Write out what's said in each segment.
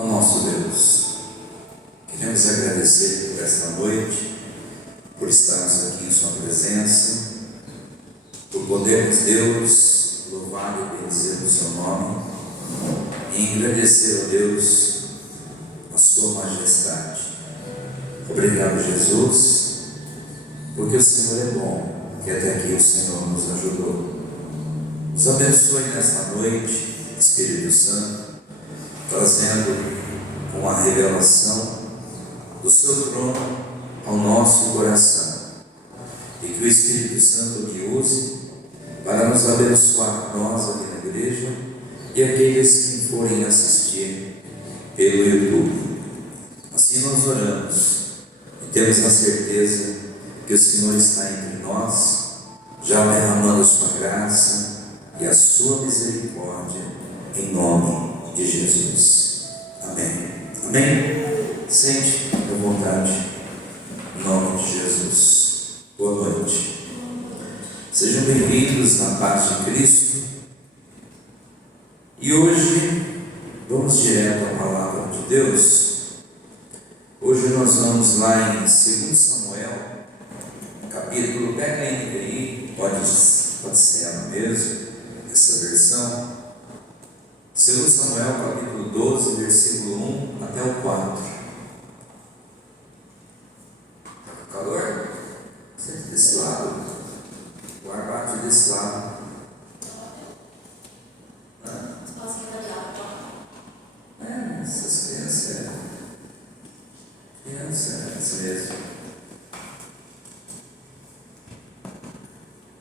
Ó nosso Deus, queremos agradecer por esta noite, por estarmos aqui em Sua presença, por podermos, Deus, louvar e bendizer o Seu nome e agradecer a Deus a Sua majestade. Obrigado, Jesus, porque o Senhor é bom, que até aqui o Senhor nos ajudou. Nos abençoe nesta noite, Espírito Santo, trazendo uma revelação do Seu trono ao nosso coração, e que o Espírito Santo me use para nos abençoar, nós aqui na igreja e aqueles que forem assistir pelo YouTube. Assim nós oramos e temos a certeza que o Senhor está entre nós, já derramando a Sua graça e a Sua misericórdia, em nome de Jesus. Amém. Amém? Sente à vontade, em nome de Jesus. Boa noite. Sejam bem-vindos na paz de Cristo. E hoje vamos direto à palavra de Deus. Hoje nós vamos lá em 2 Samuel, capítulo, pega a NVI, pode ser ela mesmo, essa versão. 2 Samuel, capítulo 12, versículo 1 até o 4. Está com calor? Sente desse lado. O ar bate desse lado. Essas crianças crianças mesmo.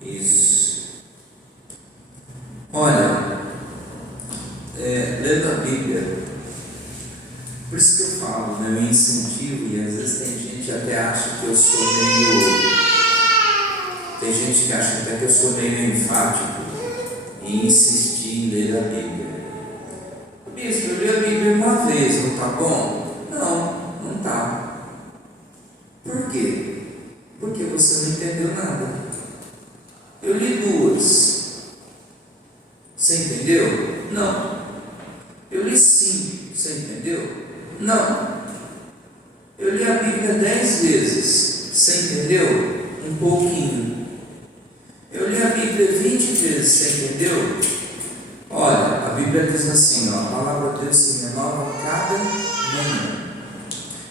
Isso. Olha, lendo a Bíblia, por isso que eu falo, né, eu incentivo, e às vezes tem gente que até acha que eu sou meio, tem gente que acha até que eu sou meio enfático em insistir em ler a Bíblia. Bispo, eu li a Bíblia uma vez, não está bom? Não está. Por quê? Porque você não entendeu nada. Eu li 2. Você entendeu? Não. Eu li 5. Você entendeu? Não. Eu li a Bíblia 10 vezes. Você entendeu? Um pouquinho. Eu li a Bíblia 20 vezes. Você entendeu? Olha, a Bíblia diz assim, ó, a palavra de Deus se renova a cada manhã.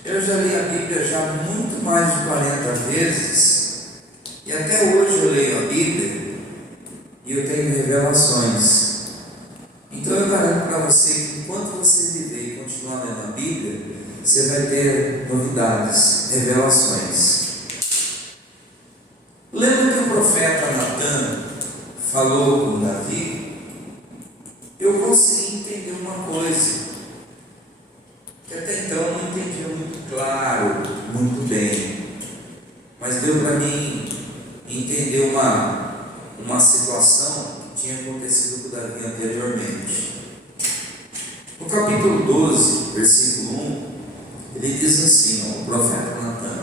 Eu já li a Bíblia já muito mais de 40 vezes, e até hoje eu leio a Bíblia e eu tenho revelações. Então eu garanto para você que enquanto você viver e continuar lendo a Bíblia, você vai ter novidades, revelações. Lembra que o profeta Natan falou com Davi? Eu consegui entender uma coisa, que até então eu não entendia muito claro, muito bem, mas deu para mim entender uma situação que tinha acontecido com Davi anteriormente. No capítulo 12, versículo 1, ele diz assim, ó, o profeta Natan: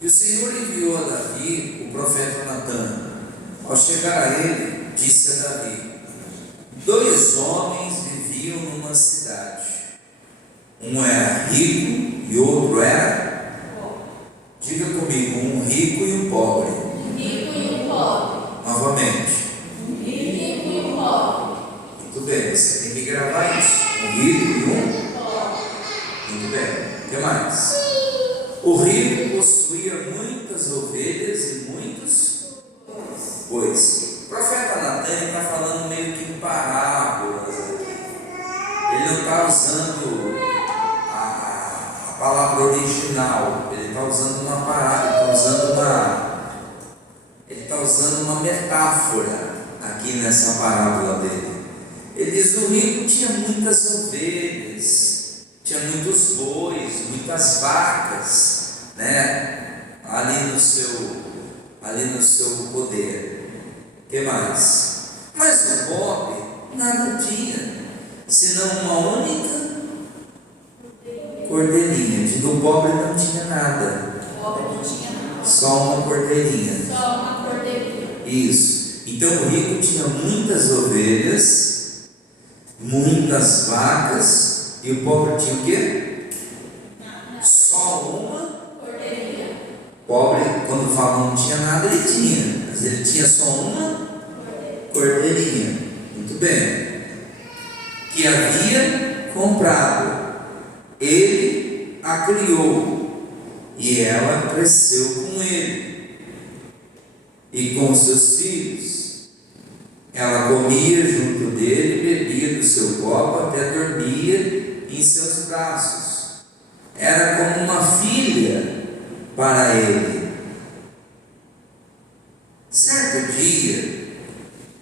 e o Senhor enviou a Davi o profeta Natan. Ao chegar a ele, disse a Davi: 2 homens viviam numa cidade. Um era rico e outro era pobre. Diga comigo, um rico e um pobre. Um rico e um pobre. Novamente. Um rico e um pobre. Muito bem, você tem que gravar isso. Um rico e um pobre. Muito bem. O que mais? O rico possuía muitas ovelhas e muitos bois. O profeta Natan está falando meio que em parábolas aqui. Ele não está usando a palavra original, ele está usando uma parábola, ele está usando uma metáfora aqui nessa parábola dele. Ele diz: o rico tinha muitas ovelhas, tinha muitos bois, muitas vacas, né, ali no seu poder. O que mais? Mas o pobre nada tinha, senão uma única cordeirinha. Diga, o pobre não tinha nada. O pobre não tinha nada. Só uma cordeirinha. Só uma cordeirinha. Isso. Então o rico tinha muitas ovelhas muitas vacas, e o pobre tinha o quê? Só uma. Cordeirinha. Pobre, quando fala não tinha nada, ele tinha, mas ele tinha só uma cordeirinha. Muito bem. Que havia comprado. Ele a criou e ela cresceu com ele e com seus filhos. Ela comia junto dele, bebia do seu copo, até dormia em seus braços. Era como uma filha para ele. Certo dia,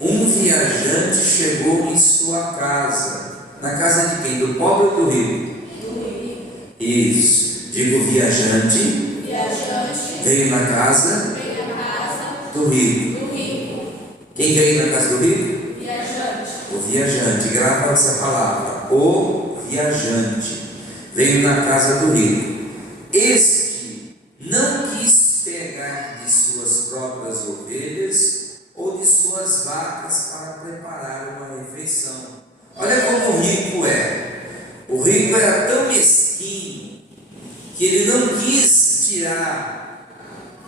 um viajante chegou em sua casa. Na casa de quem? Do pobre ou do rico? Isso, digo viajante. Viajante. Veio na casa Veio na casa do rico. do rico. Quem veio na casa do rico? Viajante. O viajante, grava essa palavra. O viajante veio na casa do rico. Este não quis pegar de suas próprias ovelhas ou de suas vacas para preparar uma refeição. Olha como o rico é. O rico era tão mesquinho que ele não quis tirar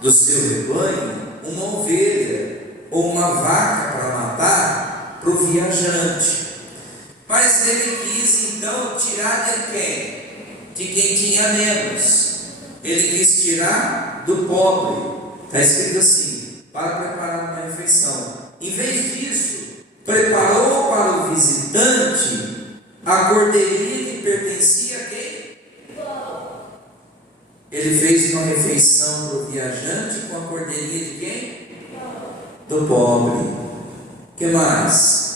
do seu rebanho uma ovelha ou uma vaca para matar para o viajante. Mas ele quis então tirar de quem? De quem tinha menos. Ele quis tirar do pobre. Está escrito assim: para preparar uma refeição. Em vez disso, preparou para o visitante a cordeirinha que pertencia a quem? Ele fez uma refeição para o viajante com a cordeirinha de quem? Do pobre. O que mais?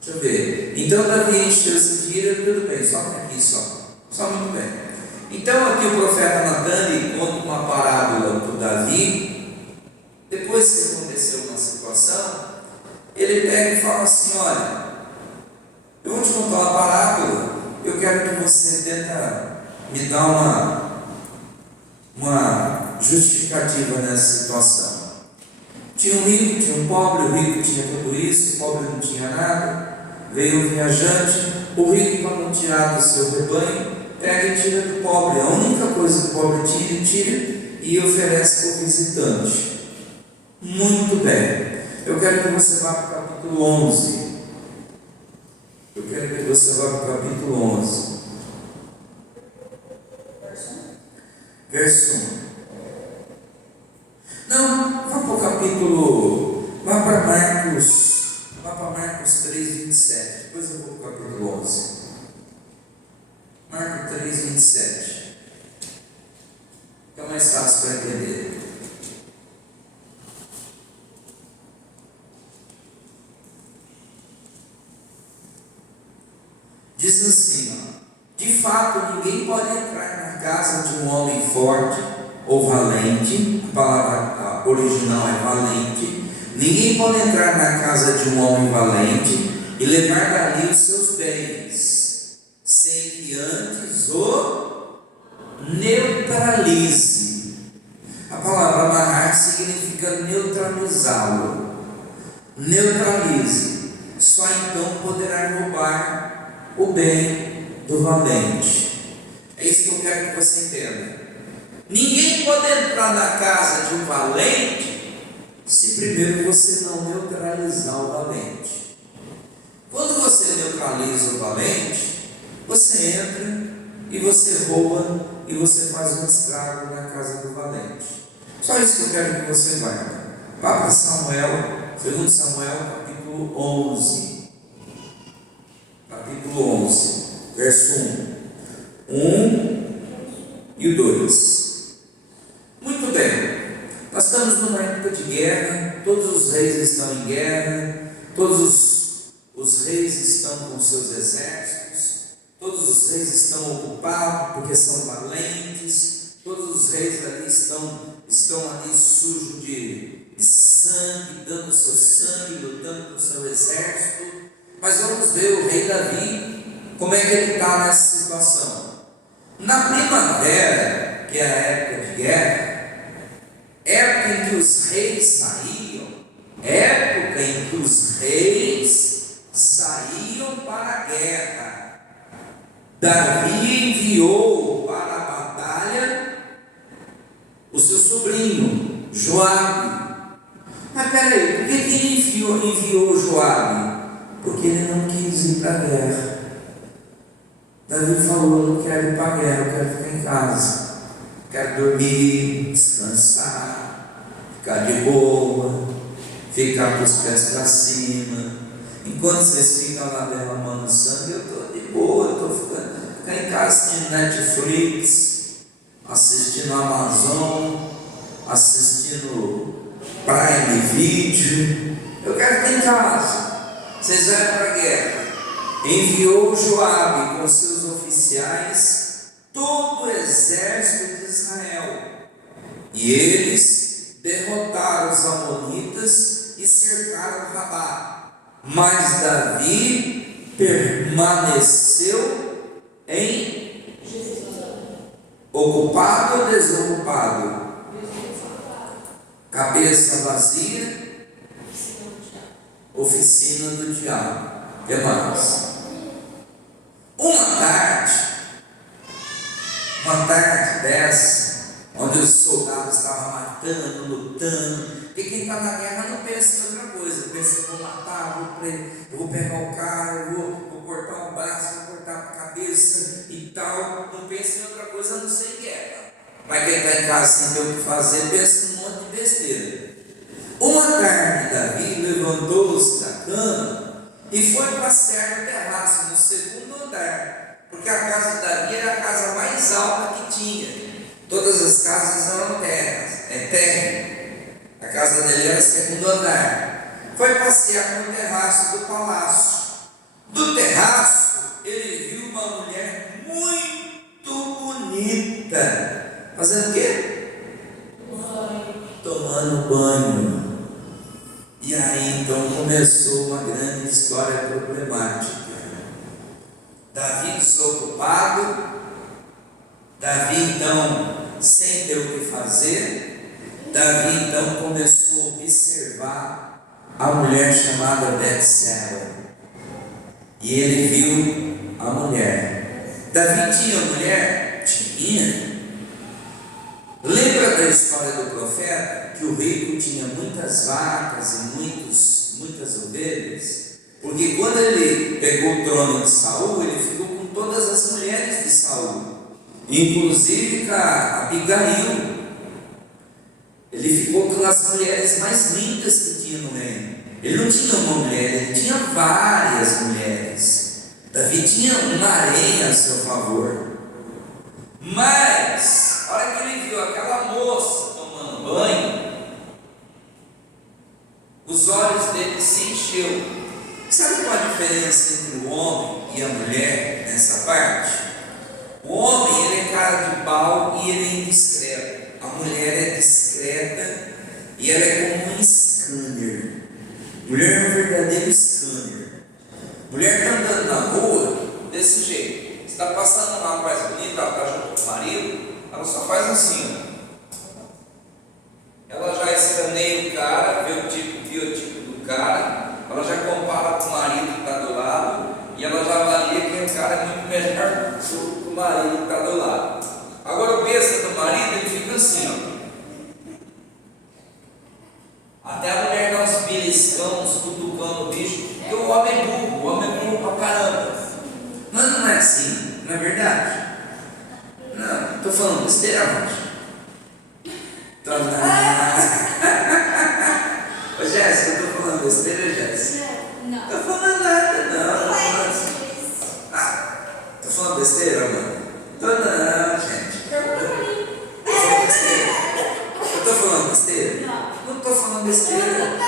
Deixa eu ver. Então Davi encheu Sitira, tudo bem, só aqui só muito bem. Então aqui o profeta Natan conta uma parábola para o Davi. Depois que aconteceu uma situação, ele pega e fala assim: olha, eu vou te contar uma parábola, eu quero que você tenta me dar uma justificativa nessa situação. Tinha um rico, tinha um pobre, o rico tinha tudo isso, o pobre não tinha nada. Veio um viajante, o rico, para não tirar do seu rebanho, pega e tira do pobre. A única coisa que o pobre tira, ele tira e oferece para o visitante. Muito bem. Eu quero que você vá para o capítulo 11. Eu quero que você vá para o capítulo 11. Verso 1. Não, vá para o capítulo. Vá para Marcos. Vá para Marcos 3, 27. Depois eu vou para o capítulo 11. Marcos 3, 27. Fica mais fácil para entender. Diz assim: de fato, ninguém pode entrar na casa de um homem forte ou valente. A palavra original é valente. Ninguém pode entrar na casa de um homem valente e levar dali os seus bens, sem que antes o neutralize. A palavra amarrar significa neutralizá-lo. Neutralize. Só então poderá roubar o bem do valente. É isso que eu quero que você entenda. Ninguém pode entrar na casa de um valente se primeiro você não neutralizar o valente. Quando você neutraliza o valente, você entra e você rouba e você faz um estrago na casa do valente. Só isso que eu quero que você vá. Vá para Samuel, 2 Samuel, capítulo 11. Capítulo 11, verso 1 e o 2. Muito bem. Nós estamos numa época de guerra, todos os reis estão em guerra, todos os reis estão com seus exércitos, todos os reis estão ocupados porque são valentes, todos os reis ali estão ali sujos de sangue, dando seu sangue, lutando com o seu exército. Mas vamos ver o rei Davi, como é que ele está nessa situação. Na primavera, que é a época de guerra, época em que os reis saíam para a guerra, Davi enviou para a batalha o seu sobrinho, Joabe. Mas peraí, por que ele enviou Joabe? Porque ele não quis ir para a guerra. Davi falou: eu não quero ir para a guerra, eu quero ficar em casa, quero dormir, descansar, ficar de boa, ficar com os pés para cima. Enquanto vocês ficam lá derramando sangue, eu estou de boa, eu estou ficando em casa assistindo Netflix, assistindo Amazon, assistindo Prime Video. Eu quero ficar em casa. Vocês vão para a guerra. Enviou Joabe com seus oficiais todo o exército de Israel, e eles derrotaram os amonitas e cercaram Rabá. Mas Davi permaneceu em ocupado ou desocupado? Cabeça vazia, oficina do diabo. O que mais? Uma tarde dessa, onde os soldados estavam matando, lutando, porque quem está na guerra não pensa em outra coisa, pensa: vou matar, eu vou pegar o cara, eu vou cortar um braço, vou cortar a cabeça e tal. Não pensa em outra coisa a não ser guerra. Mas quem está em casa sem ter o que fazer, pensa em um monte de besteira. Uma tarde, Davi levantou-se da cama e foi passear no terraço, no segundo andar, porque a casa de Davi era a casa mais alta que tinha. Todas as casas eram térreo. A casa dele era o segundo andar. Foi passear no terraço do palácio. Do terraço, ele viu uma mulher muito bonita. Fazendo o quê? Tomando banho. E aí então começou uma grande história problemática. Davi desocupado, Davi então sem ter o que fazer, Davi então começou a observar a mulher chamada Betseba. E ele viu a mulher. Davi tinha mulher? Tinha. Lembra da história do profeta? Que o rico tinha muitas vacas e muitas ovelhas? Porque quando ele pegou o trono de Saul, ele ficou com todas as mulheres de Saul, inclusive com a Abigail. Ele ficou com as mulheres mais lindas que tinha no reino. Ele não tinha uma mulher, ele tinha várias mulheres. Davi tinha uma harém a seu favor. Mas, a hora que ele viu aquela moça tomando banho, os olhos dele se encheu. Sabe qual a diferença entre o homem e a mulher nessa parte? O homem, ele é cara de pau e ele é indiscreto. A mulher é discreta e ela é como um scanner. Mulher é um verdadeiro scanner. Mulher está andando na rua desse jeito. Está passando uma rapaz bonita, ela está junto com o marido, ela só faz assim, ó. Ela já escaneia o cara, vê o tipo do cara, ela já compara com o marido que está do lado, e ela já avalia que o cara é muito melhor do que o marido que está do lado. Agora o besta do marido, ele fica assim, ó. Até a mulher dá uns beliscão, uns cutucando o bicho, porque o homem é burro pra caramba. Mas não é assim, não é verdade? Não, estou falando besteira, mas. Ô Jéssica, eu estou falando besteira, Jéssica? Não. Estou falando nada, não. Estou falando besteira, mano? Estou não, gente. Eu estou falando besteira? Não estou falando besteira.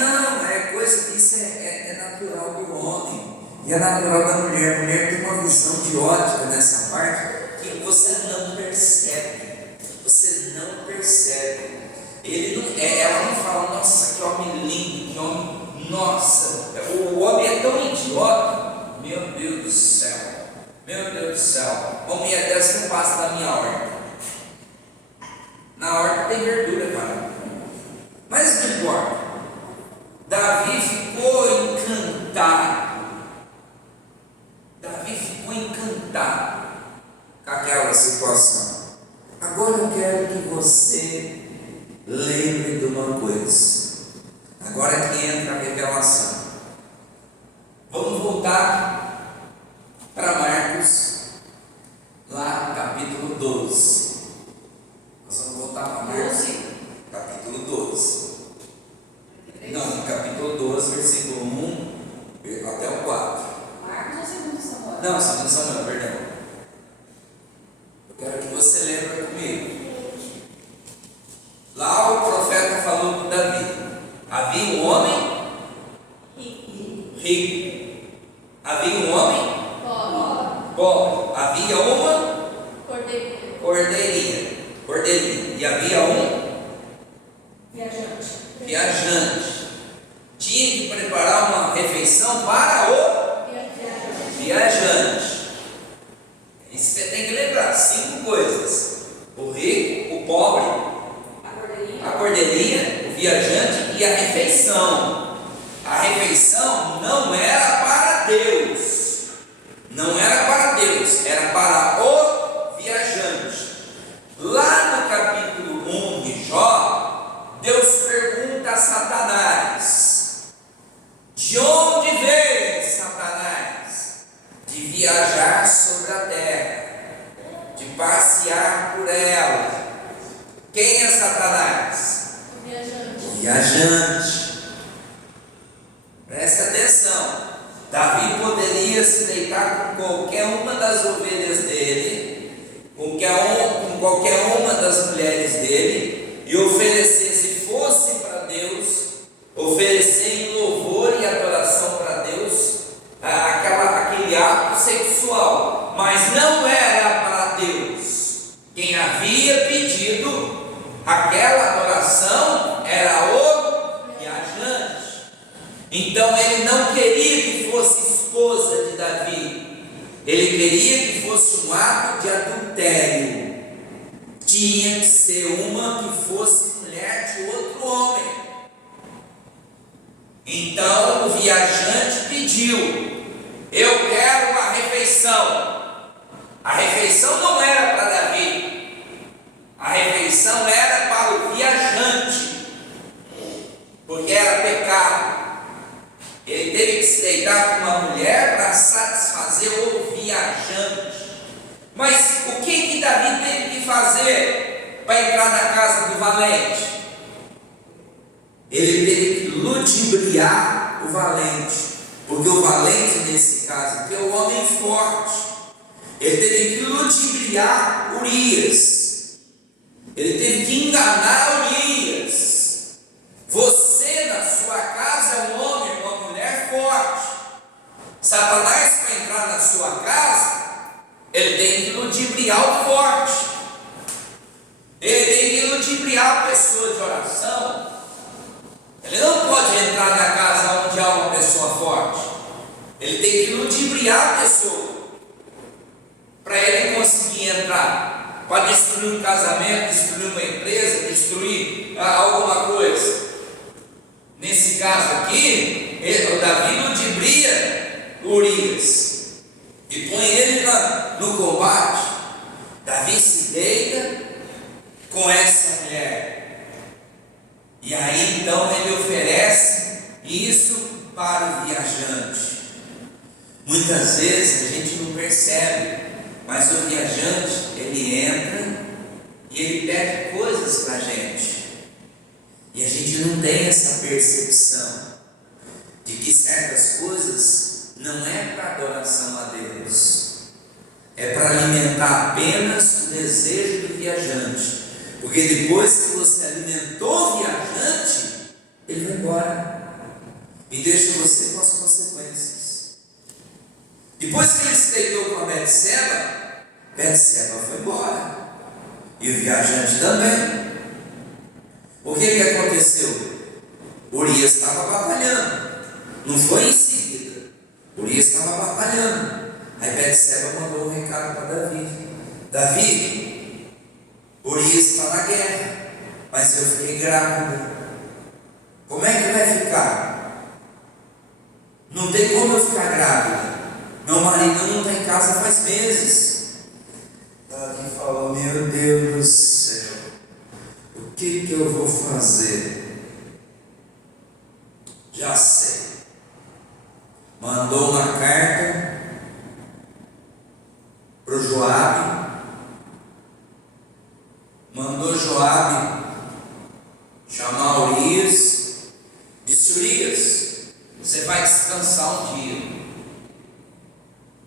Não, é coisa que isso é natural do homem. E é natural da mulher. A mulher tem uma visão de ótica nessa parte que você não percebe. Você não percebe. Ela não fala: nossa, que homem lindo, que homem, nossa. O homem é tão idiota. Meu Deus do céu. Meu Deus do céu. Uma mulher dessa não passa da minha horta. Na horta tem verdura, cara. Mas não importa. Davi ficou encantado Davi ficou encantado com aquela situação. Agora eu quero que você lembre de uma coisa. Agora que entra a revelação. Vamos voltar para Marcos, lá no capítulo 12. Nós vamos voltar para Marcos, capítulo 12. Não, no capítulo 12, versículo 1 até o 4. Marcos ou 2 Samuel? Não, 2 Samuel, perdão. Eu quero que você lembre comigo. Lá o profeta falou com Davi. Havia um homem rico. Havia um homem pobre. Havia uma cordeirinha. E havia um viajante. Tinha que preparar uma refeição para o viajante. Isso você tem que lembrar: 5 coisas: o rico, o pobre, a cordeirinha, o viajante e a refeição. A refeição não era para Deus, era para o viajante. Lá no capítulo 1 de Jó, Deus pergunta a Satanás: de onde vem, Satanás? De viajar sobre a terra, de passear por ela. Quem é Satanás? O viajante. Presta atenção. Davi poderia se deitar com qualquer uma das ovelhas dele, com qualquer uma das mulheres dele, e oferecer, se fosse para Deus, oferecer em louvor e adoração para Deus, aquele ato sexual, mas não era para Deus. Quem havia pedido aquela adoração era o viajante. Então ele não queria que fosse esposa de Davi, ele queria que fosse um ato de adultério. Tinha que ser uma que fosse mulher de outro homem. Então o viajante pediu: eu quero uma refeição. A refeição não era para Davi, a refeição era para o viajante, porque era pecado. Ele teve que se deitar com uma mulher para satisfazer o viajante. Mas o que Davi teve que fazer para entrar na casa do valente? Ele teve que ludibriar o valente, porque o valente nesse caso aqui é o homem forte. Ele teve que ludibriar Urias, ele teve que enganar Urias. Você na sua casa é um homem, uma mulher forte. Satanás, para entrar na sua casa, ele tem que ludibriar o forte, ele tem que ludibriar a pessoa de oração. Ele não pode entrar na casa onde há uma pessoa forte, ele tem que ludibriar a pessoa para ele conseguir entrar, para destruir um casamento, destruir uma empresa, destruir alguma coisa. Nesse caso aqui, o Davi ludibria Urias e põe ele no combate. Davi se deita com essa mulher, e aí então ele oferece isso para o viajante. Muitas vezes a gente não percebe, mas o viajante, ele entra e ele pede coisas para a gente, e a gente não tem essa percepção de que certas coisas não é para adoração a Deus, é para alimentar apenas o desejo do viajante, porque depois que você alimentou o viajante, ele vai embora e deixa você com as consequências. Depois que ele se deitou com a Betseba foi embora, e o viajante também. O que aconteceu? Urias estava batalhando, não foi em seguida. Urias estava batalhando. Aí Betseba mandou um recado para Davi: Davi, Urias está na guerra, mas eu fiquei grávida. Como é que vai ficar? Não tem como eu ficar grávida. Meu marido não está em casa faz meses. Davi falou: meu Deus do céu, o que eu vou fazer? Já sei. Mandou uma carta para o Joabe. Mandou Joabe chamar Urias. Disse: Urias, você vai descansar um dia.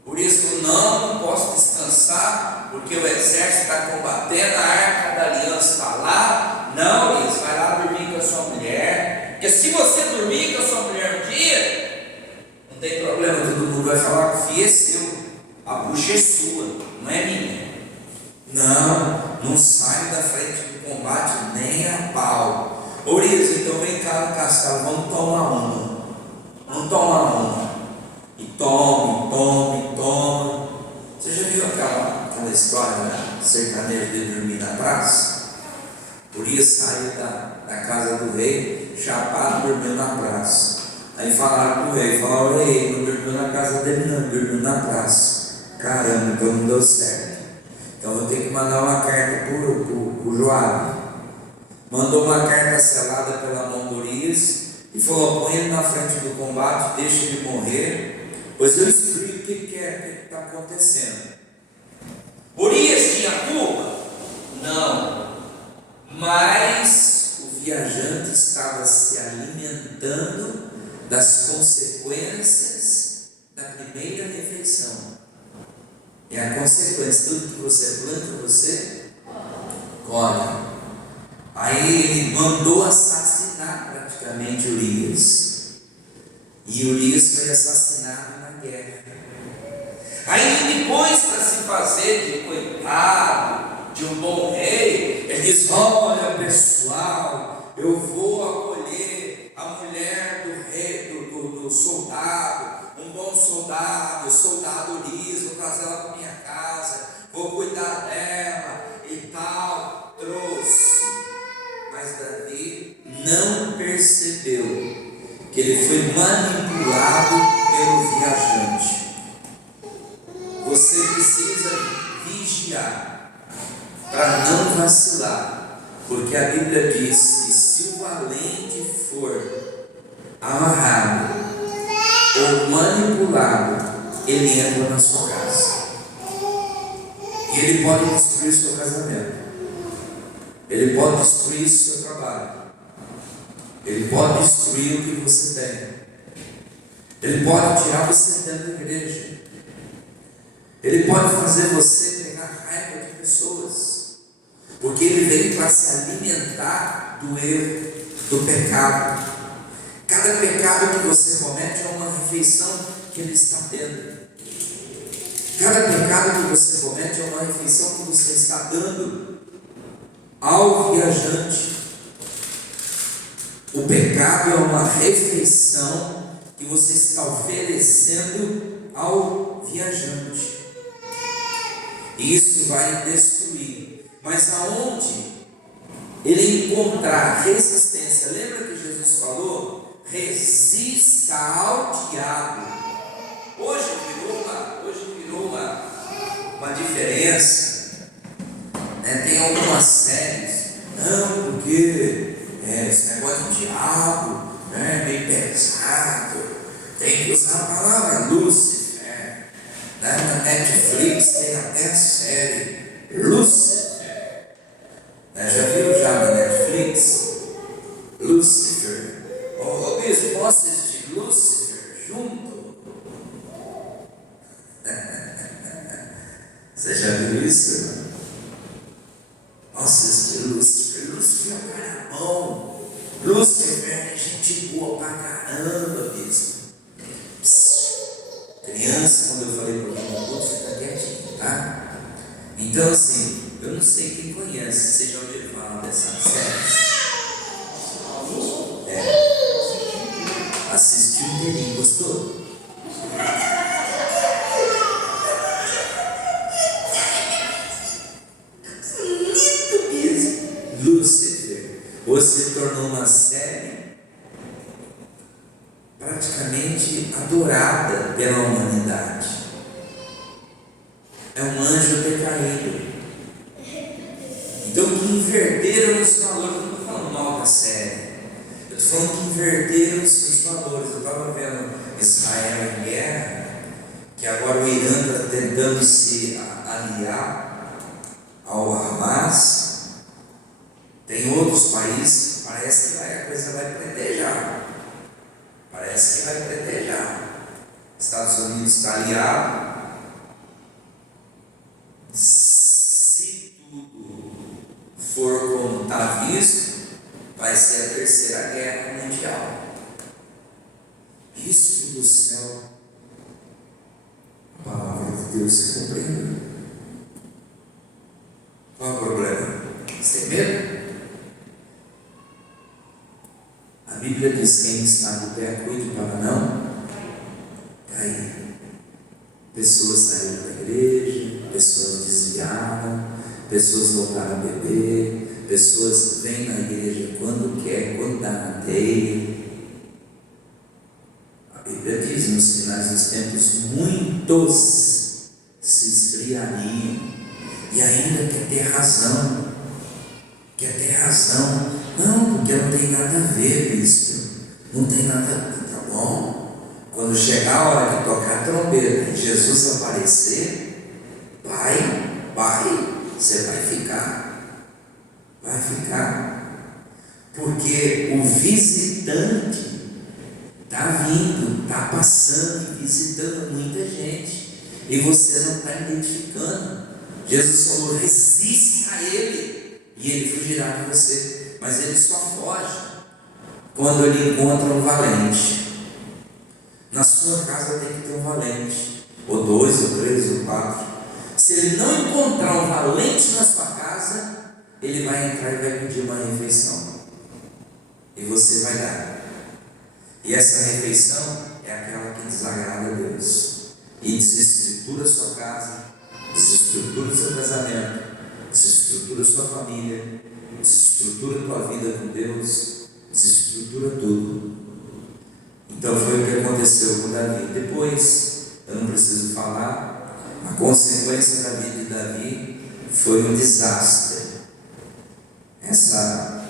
Urias falou: não posso descansar, porque o exército está combatendo, a arca da aliança está lá. Não, Urias, vai lá dormir com a sua mulher, porque se você dormir com a sua mulher um dia, não tem problema, todo mundo vai falar que o filho é seu, a bucha é sua, não é minha. Não saio da frente do combate nem a pau. Urias, então vem cá no castelo, vamos tomar uma. Vamos tomar uma. E tome. Você já viu aquela história, né? Sertanejo de dormir na praça? Urias saiu da casa do rei, chapado, dormiu na praça. Aí falaram para o rei, falaram: o rei não dormiu na casa dele, não, dormiu na praça. Caramba, então não deu certo. Então vou ter que mandar uma carta para o Joabe. Mandou uma carta selada pela mão de Urias e falou: põe ele na frente do combate, deixa ele morrer, pois eu explico o que está acontecendo. Urias tinha culpa? Não, mas o viajante estava se alimentando das consequências da primeira refeição. É a consequência, tudo que você planta, você colhe. Aí ele mandou assassinar praticamente Urias. E Urias foi assassinado na guerra. Aí depois, para se fazer de coitado, de um bom rei, ele diz: olha pessoal, eu vou acolher a mulher do rei, do soldado, um bom soldado, o soldado Urias, vou trazer ela para minha casa, vou cuidar dela e tal. Trouxe. Mas Davi não percebeu que ele foi manipulado pelo viajante. Você precisa vigiar para não vacilar, porque a Bíblia diz que se o valente for amarrado ou manipulado, ele entra na sua casa e ele pode destruir seu casamento. Ele pode destruir o seu trabalho. Ele pode destruir o que você tem. Ele pode tirar você dentro da igreja. Ele pode fazer você pegar raiva de pessoas, porque ele veio para se alimentar do erro, do pecado. Cada pecado que você comete é uma refeição que ele está tendo. Cada pecado que você comete é uma refeição que você está dando ao viajante. O pecado é uma refeição que você está oferecendo ao viajante. E isso vai destruir. Mas aonde ele encontrar resistência, lembra que Jesus falou? Resista ao diabo. Hoje virou uma diferença. Tem algumas séries, não, porque esse negócio de diabo é meio pesado, tem que usar a palavra Lúcifer. Na Netflix tem até a série Lúcifer. Já viu já na Netflix? Lúcifer. Ô bispo, posso assistir Lúcifer junto? Você já viu isso? Nossa, esse Lúcifer é um cara bom. Lúcifer é gente boa pra caramba, bispo. Criança, quando eu falei para o irmão, você está quietinho, tá? Então, assim, eu não sei quem conhece. Vocês já ouviram falar dessa série? Assistiu inteirinho, gostou? Lúcifer hoje se tornou uma série praticamente adorada pela humanidade. caído. Então, que inverteram os valores. Eu não estou falando mal da série, eu estou falando que inverteram os valores. Eu estava vendo Israel em guerra, que agora o Irã está tentando se aliar ao Hamas. Tem outros países, parece que a coisa vai pretejar. Parece que vai pretejar. Estados Unidos está aliado. Se tudo for como está visto, vai ser a terceira guerra mundial. Isso do céu, a palavra de Deus se cumprindo. Qual é o problema? Você tem medo? A Bíblia diz: quem está de pé, cuide para não cair. Pessoas saíram da igreja, pessoas desviaram, pessoas voltaram a beber, pessoas vêm na igreja quando quer, quando dá na teia. A Bíblia diz: nos finais dos tempos, muitos se esfriariam, e ainda quer ter razão. Quer ter razão. Não, porque não tem nada a ver, bispo. Não tem nada. Tá bom? Quando chegar a hora de tocar a trombeta e Jesus aparecer, você vai ficar. Vai ficar. Porque o visitante está vindo, está passando e visitando muita gente. E você não está identificando. Jesus falou: resista a ele, e ele fugirá de você. Mas ele só foge quando ele encontra um valente. Na sua casa tem que ter um valente, ou 2, ou 3, ou 4. Se ele não encontrar um valente na sua casa, ele vai entrar e vai pedir uma refeição, e você vai dar. E essa refeição é aquela que desagrada a Deus, e desestrutura a sua casa, desestrutura o seu casamento, desestrutura a sua família, desestrutura a tua vida com Deus, desestrutura tudo. Então foi o que aconteceu com Davi. Depois, eu não preciso falar, a consequência da vida de Davi foi um desastre. Essa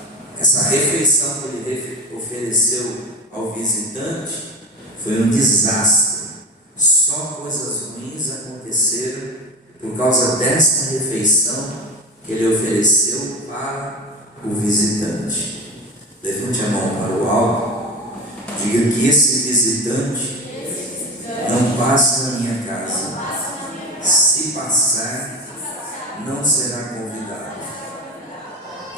refeição que ele ofereceu ao visitante foi um desastre. Só coisas ruins aconteceram por causa desta refeição que ele ofereceu para o visitante. Levante a mão para o alto. Diga que esse visitante não passa na minha casa. Se passar, não será convidado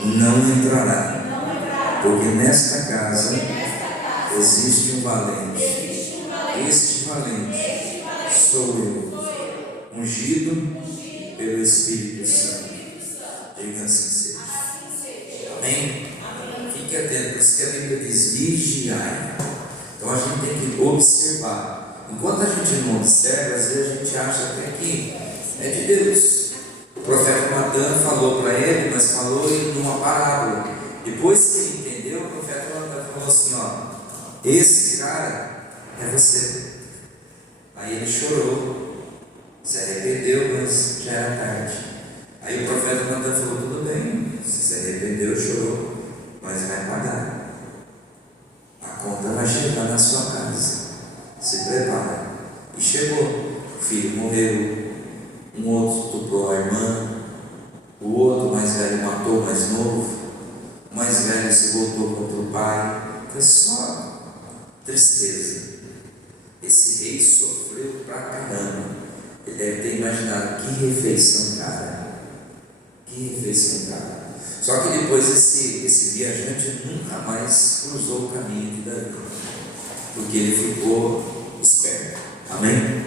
e não entrará, porque nesta casa existe um valente. Este valente sou eu, ungido pelo Espírito Santo. Diga assim seja. Amém? Fique atento, por isso que a Bíblia diz: vigiai. Então a gente tem que observar. Enquanto a gente não observa, às vezes a gente acha até que é de Deus. O profeta Natan falou para ele, mas falou numa parábola. Depois que ele entendeu, o profeta Natan falou assim: esse cara é você. Aí ele chorou, se arrependeu, mas já era tarde. Aí o profeta Natan falou: tudo bem, se arrependeu, chorou, mas vai pagar. A conta vai chegar na sua casa. Se prepara. E chegou. O filho morreu, um outro estuprou a irmã, o outro mais velho matou o mais novo, o mais velho se voltou contra o pai. Foi só tristeza. Esse rei sofreu pra caramba. Ele deve ter imaginado: que refeição, cara. Que refeição, cara. Só que depois esse viajante nunca mais cruzou o caminho de Davi, porque ele ficou esperto. Amém?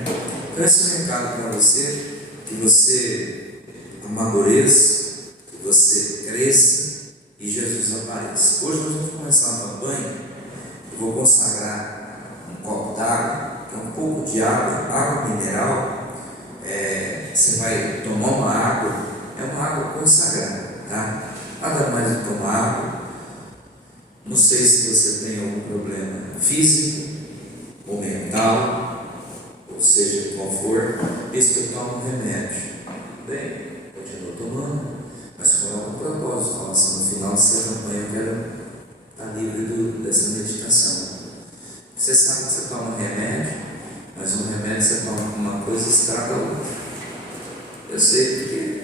Então esse é um recado para você, que você amadureça, que você cresça e Jesus apareça. Hoje nós vamos começar uma campanha. Eu vou consagrar um copo d'água, que é um pouco de água mineral. Você vai tomar uma água, é uma água consagrada, tá? Nada mais do que tomar água. Não sei se você tem algum problema físico ou mental, ou seja, qual for, esse que eu tomo um remédio. bem, continua tomando, mas coloca um propósito. Fala assim, no final dessa campanha eu quero estar livre dessa medicação. Você sabe que você toma remédio, mas um remédio você toma uma coisa e estraga outra. Eu sei porque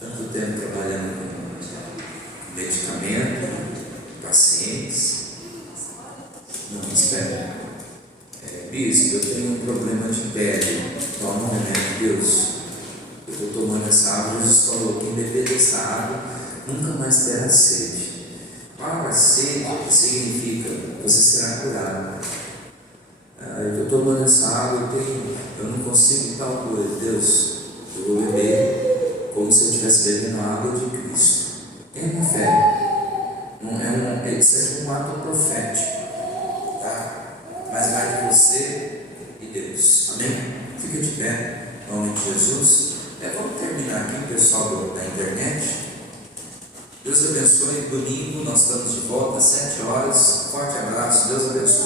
tanto tempo trabalhando com medicamento, pacientes. Não, espera. Bispo, eu tenho um problema de pele. Toma um remédio, Deus. Eu estou tomando essa água. Jesus falou que, independente dessa água, nunca mais terá sede. Para sede significa você será curado. Eu estou tomando essa água, eu não consigo tal coisa. Deus, eu vou beber como se eu estivesse bebendo a água de Cristo. Tenha uma fé. Isso é um ato profético, tá? Mas vai de você e Deus. Amém? Fica de pé, em nome de Jesus. Vamos terminar aqui, pessoal da internet. Deus abençoe. Domingo nós estamos de volta às 7 horas. Forte abraço. Deus abençoe.